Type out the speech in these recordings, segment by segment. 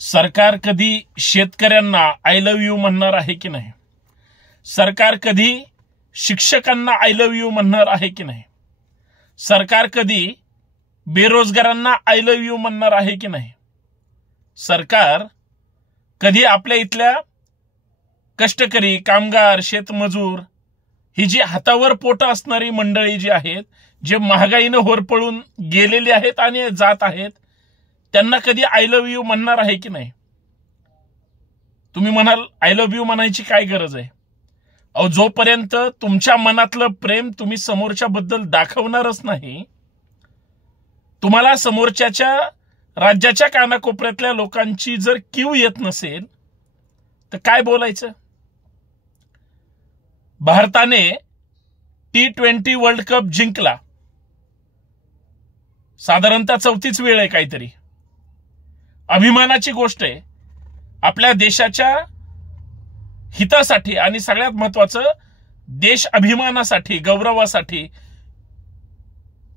सरकार कधी शेतकऱ्यांना आय लव्ह यू म्हणणार आहे की नाही? सरकार कधी शिक्षकांना आय लव्ह यू म्हणणार आहे की नाही? सरकार कधी बेरोजगारांना आय लव्ह यू म्हणणार आहे की नाही? सरकार कधी आपल्या इथल्या कष्टकरी, कामगार, शेतमजूर ही जी हातावर पोट असणारी मंडळी जी आहेत, जे महागाईने होरपळून गेलेली आहेत आणि जात आहेत, त्यांना कधी आय लव्ह यू म्हणणार आहे की नाही? तुम्ही म्हणाल आय लव्ह यू म्हणायची काय गरज आहे? अहो, जोपर्यंत तुमच्या मनातलं प्रेम तुम्ही समोरच्या बद्दल दाखवणारच नाही, तुम्हाला समोरच्या राज्याच्या कानाकोपऱ्यातल्या लोकांची जर कीव येत नसेल तर काय बोलायचं? भारताने T20 वर्ल्ड कप जिंकला, साधारणतः 34वीच वेळ आहे काहीतरी. अभिमानाची गोष्ट आहे. आपल्या देशाच्या हितासाठी आणि सगळ्यात महत्वाचं देश अभिमानासाठी, गौरवासाठी,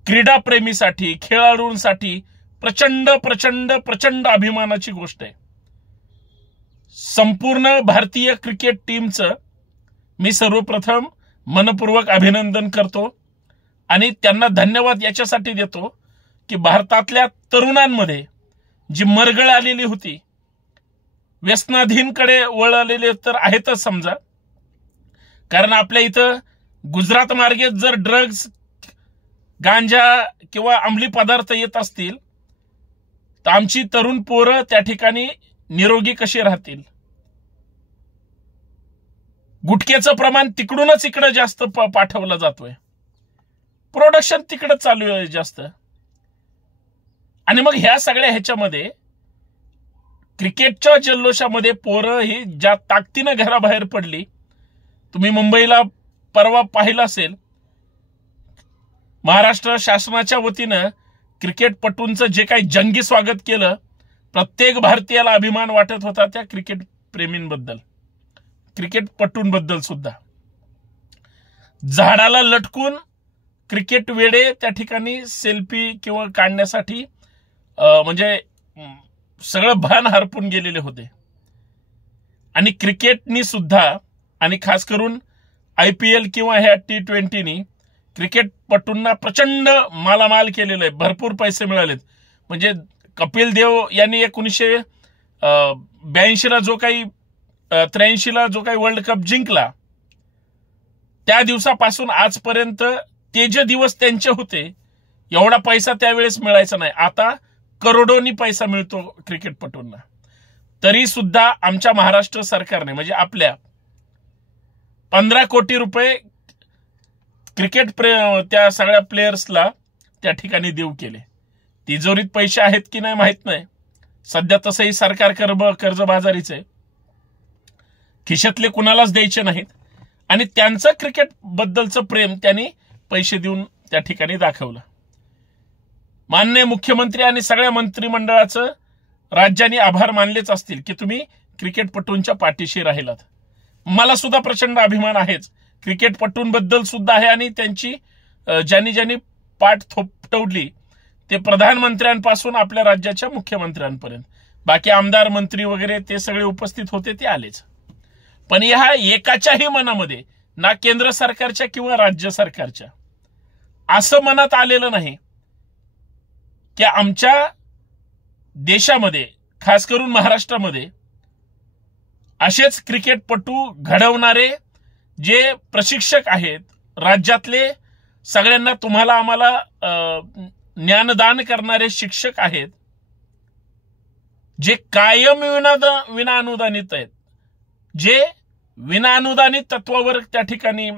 क्रीडा प्रेमीसाठी, खेळाडूंसाठी प्रचंड प्रचंड प्रचंड अभिमानाची गोष्ट आहे. संपूर्ण भारतीय क्रिकेट टीमचं मी सर्वप्रथम मनपूर्वक अभिनंदन करतो आणि त्यांना धन्यवाद याच्यासाठी देतो की भारतातल्या तरुणांमध्ये जी मरगळ आलेली होती, व्यसनाधीनकडे वळलेले तर आहेतच समजा, कारण आपल्या इथं गुजरात मार्गे जर ड्रग्ज, गांजा किंवा अंमली पदार्थ येत असतील तर आमची तरुण पोरं त्या ठिकाणी निरोगी कशी राहतील? गुटख्याचं प्रमाण तिकडूनच इकडे जास्त पाठवलं जातोय, प्रोडक्शन तिकडे चालू आहे जास्त. आणि मग ह्या सगळ्या ह्याच्यामध्ये क्रिकेटच्या जल्लोषामध्ये पोरं ही ज्या ताकदीनं घराबाहेर पडली. तुम्ही मुंबईला परवा पाहिलं असेल, महाराष्ट्र शासनाच्या वतीनं क्रिकेटपटूंचं जे काही जंगी स्वागत केलं, प्रत्येक भारतीयाला अभिमान वाटत होता त्या क्रिकेट प्रेमींबद्दल, क्रिकेटपटूंबद्दल सुद्धा. झाडाला लटकून क्रिकेट वेडे त्या ठिकाणी सेल्फी किंवा काढण्यासाठी म्हणजे सगळं भान हरपून गेलेले होते. आणि क्रिकेटनी सुद्धा, आणि खास करून IPL किंवा ह्या T20नी क्रिकेटपटूंना प्रचंड मालामाल केलेलं आहे. भरपूर पैसे मिळालेत. म्हणजे कपिल देव यांनी 1982ला जो काही 83ला जो काही वर्ल्ड कप जिंकला, त्या दिवसापासून आजपर्यंत ते जे दिवस त्यांचे होते, एवढा पैसा त्यावेळेस मिळायचा नाही. आता करोडोनी पैसा मिळतो क्रिकेटपटूंना. तरी सुद्धा आमच्या महाराष्ट्र सरकारने, म्हणजे आपल्या 15 कोटी रुपये क्रिकेट त्या सगळ्या प्लेयर्सला त्या ठिकाणी देऊ केले. तिजोरीत पैसे आहेत की नाही माहित नाही. सध्या तसंही सरकार कर्जबाजारीच आहे, खिशातले कुणालाच द्यायचे नाहीत. आणि त्यांचं क्रिकेट बद्दलचं प्रेम त्यांनी पैसे देऊन त्या ठिकाणी दाखवलं. माननीय मुख्यमंत्री आणि सगळ्या मंत्रिमंडळाचं राज्यांनी आभार मानलेच असतील की तुम्ही क्रिकेटपटूंच्या पाठीशी राहिलात. मला सुद्धा प्रचंड अभिमान आहेच, क्रिकेटपटूंबद्दल सुद्धा आहे. आणि त्यांची ज्यांनी पाठ थोपटवली, ते प्रधानमंत्र्यांपासून आपल्या राज्याच्या मुख्यमंत्र्यांपर्यंत, बाकी आमदार, मंत्री वगैरे ते सगळे उपस्थित होते, ते आलेच. पण ह्या एकाच्याही मनामध्ये, ना केंद्र सरकारच्या किंवा राज्य सरकारच्या, असं मनात आलेलं नाही की आमच्या देशामध्ये, खास करून महाराष्ट्रामध्ये, असेच क्रिकेटपटू घडवणारे जे प्रशिक्षक आहेत, राज्यातले सगळ्यांना, तुम्हाला आम्हाला ज्ञानदान करणारे शिक्षक आहेत, जे कायम विनाअनुदानित आहेत, जे विनाअनुदानित तत्वावर त्या ठिकाणी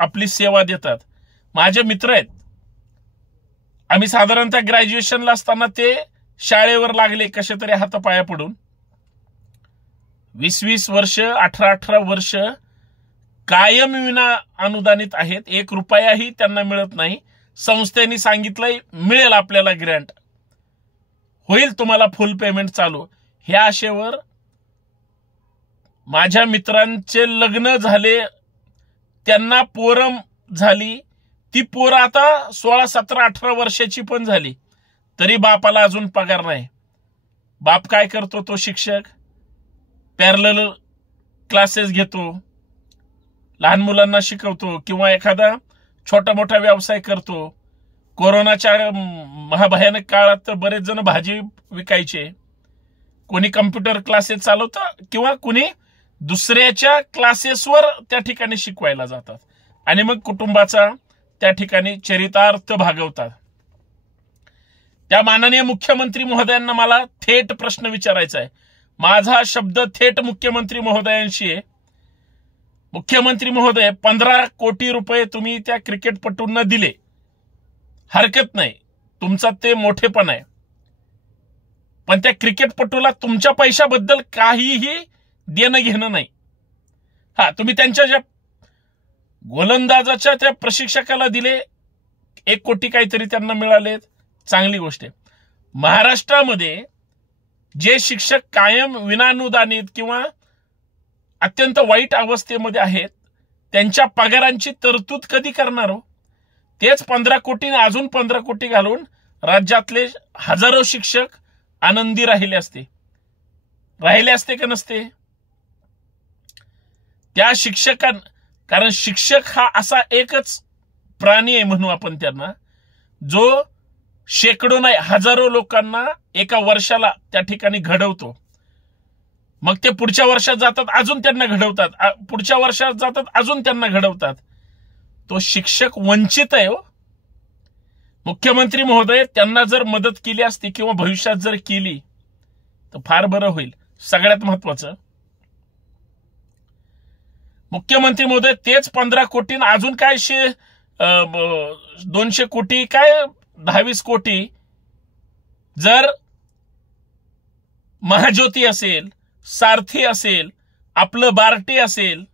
आपली सेवा देतात. माझे मित्र आहेत. आम्ही साधारणतः ग्रॅज्युएशनला असताना ते शाळेवर लागले कसे तरी हातापाया पडून. 20-20 वर्ष, 18-18 वर्ष कायम विना अनुदानित आहेत. 1 रुपयाही त्यांना मिळत नाही. संस्थेने सांगितलंय मिळेल आपल्याला ग्रँट, होईल तुम्हाला फुल पेमेंट चालू. ह्या आशेवर माझ्या मित्रांचे लग्न झाले, त्यांना पोरं झाली. ती पोरं आता 16, 17, 18 वर्षाची पण झाली, तरी बापाला अजून पगार नाही. बाप काय करतो, तो शिक्षक पॅरलल क्लासेस घेतो, लहान मुलांना शिकवतो, किंवा एखादा छोटा मोठा व्यवसाय करतो. कोरोनाच्या महाभयानक काळात तर बरेच जण भाजी विकायचे, कोणी कम्प्युटर क्लासेस चालवतं, किंवा कोणी दुसऱ्याच्या क्लासेसवर त्या ठिकाणी शिकवायला जातात, आणि मग कुटुंबाचा त्या ठिकाणी चरितार्थ भागवतात. त्या माननीय मुख्यमंत्री महोदयांना मला थेट प्रश्न विचारायचा आहे. माझा शब्द थेट मुख्यमंत्री महोदयांशी आहे. मुख्यमंत्री महोदय, 15 कोटी रुपये तुम्ही त्या क्रिकेटपटूंना दिले, हरकत नाही, तुमचा ते मोठेपण आहे, पण त्या क्रिकेटपटूला तुमच्या पैशाबद्दल काहीही देणं घेणं नाही. तुम्ही त्यांच्या ज्या गोलंदाजाच्या त्या प्रशिक्षकाला दिले, 1 कोटी काहीतरी त्यांना मिळाले, चांगली गोष्ट आहे. महाराष्ट्रामध्ये जे शिक्षक कायम विनानुदानित किंवा अत्यंत वाईट अवस्थेमध्ये आहेत, त्यांच्या पगारांची तरतूद कधी करणार हो? तेच 15 कोटी अजून 15 कोटी घालून राज्यातले हजारो शिक्षक आनंदी राहिले असते का नसते? त्या कारण शिक्षक हा असा एकच प्राणी आहे, म्हणू आपण त्यांना, जो शेकडो नाही हजारो लोकांना एका वर्षाला त्या ठिकाणी घडवतो. मग ते पुढच्या वर्षात जातात, अजून त्यांना घडवतात, पुढच्या वर्षात जातात, अजून त्यांना घडवतात. तो शिक्षक वंचित आहे हो. मुख्यमंत्री महोदय, त्यांना जर मदत केली असती किंवा भविष्यात जर केली तर फार बरं होईल. सगळ्यात महत्वाचं, मुख्यमंत्री महोदय, तेच 15 कोटी अजून काय 200 कोटी काय 10-20 कोटी जर महाज्योती असेल, सारथी असेल, आपलं बार्टी असेल,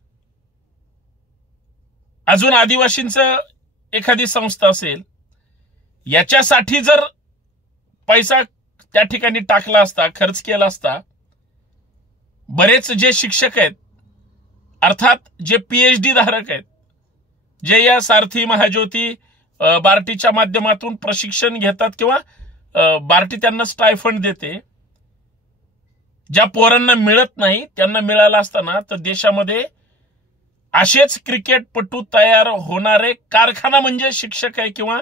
अजून आदिवासींचं एखादी संस्था असेल, याच्यासाठी जर पैसा त्या ठिकाणी टाकला असता, खर्च केला असता, बरेच जे शिक्षक आहेत, अर्थात जे PhD धारक आहेत, जे या सारथी, महाज्योती, बार्टीच्या माध्यमातून प्रशिक्षण घेतात किंवा बार्टी त्यांना स्टायफंड देते, ज्या पोरांना मिळत नाही त्यांना मिळाला असताना तर देशामध्ये असेच क्रिकेटपटू तयार होणारे कारखाना म्हणजे शिक्षक आहे, किंवा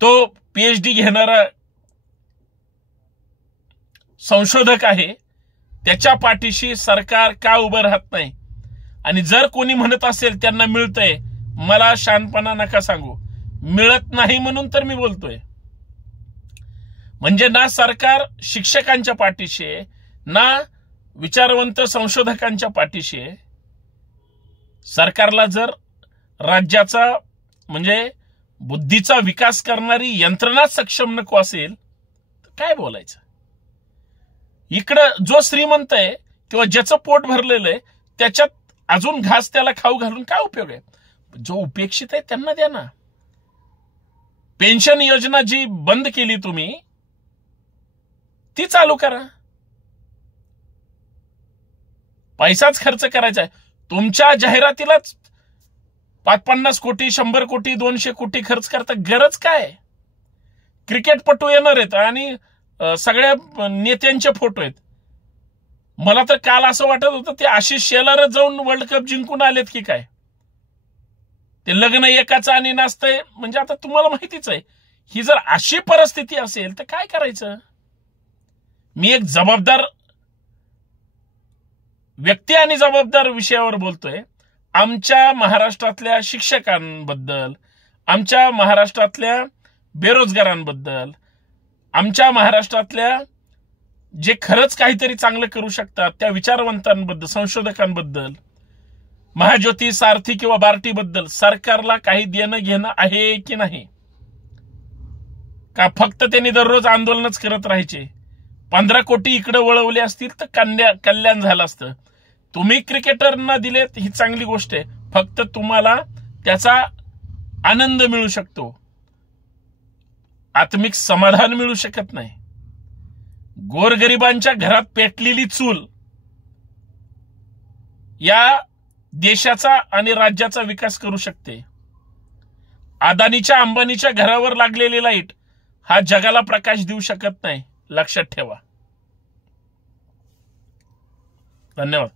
तो PhD घेणारा संशोधक आहे. त्याच्या पाठीशी सरकार का उभं राहत नाही? आणि जर कोणी म्हणत असेल त्यांना मिळतंय, मला शानपणा नका सांगू, मिळत नाही म्हणून तर मी बोलतोय. म्हणजे ना सरकार शिक्षकांच्या पाठीशी आहे, ना विचारवंत संशोधकांच्या पाठीशी आहे. सरकारला जर राज्याचा म्हणजे बुद्धीचा विकास करणारी यंत्रणा सक्षम नको असेल तर काय बोलायचं? इकडं जो श्रीमंत आहे किंवा ज्याचं पोट भरलेलं आहे त्याच्यात अजून घास त्याला खाऊ घालून काय उपयोग आहे? जो उपेक्षित आहे त्यांना द्या ना. पेन्शन योजना जी बंद केली तुम्ही ती चालू करा. पैसाच खर्च करायचा आहे. तुमच्या जाहिरातीलाच 50 कोटी, 100 कोटी, 200 कोटी खर्च करता, गरज काय? क्रिकेटपटू येणार आहेत आणि सगळ्या नेत्यांचे फोटो आहेत. मला तर काल असं वाटत होतं ते आशिष शेलार जाऊन वर्ल्ड कप जिंकून आलेत की काय. ते लग्न एकाचं आणि नाचतंय. म्हणजे आता तुम्हाला माहितीच आहे, ही जर अशी परिस्थिती असेल तर काय करायचं? मी एक जबाबदार व्यक्ती आणि जबाबदार विषयावर बोलतोय. आमच्या महाराष्ट्रातल्या शिक्षकांबद्दल, आमच्या महाराष्ट्रातल्या बेरोजगारांबद्दल, आमच्या महाराष्ट्रातल्या जे खरंच काहीतरी चांगलं करू शकतात त्या विचारवंतांबद्दल, संशोधकांबद्दल, महाज्योती, सारथी किंवा बार्टीबद्दल सरकारला काही देणं घेणं आहे की नाही? का फक्त त्यांनी दररोज आंदोलनच करत राहायचे? 15 कोटी इकडे वळवले असतील तर कल्याण झालं असतं. तुम्ही क्रिकेटरना दिलेत ही चांगली गोष्ट आहे, फक्त तुम्हाला त्याचा आनंद मिळू शकतो, आत्मिक समाधान मिळू शकत नाही. गोरगरिबांच्या घरात पेटलेली चूल या देशाचा आणि राज्याचा विकास करू शकते. अदानीच्या, अंबानीच्या घरावर लागलेली लाईट हा जगाला प्रकाश देऊ शकत नाही. लक्षात ठेवा. धन्यवाद.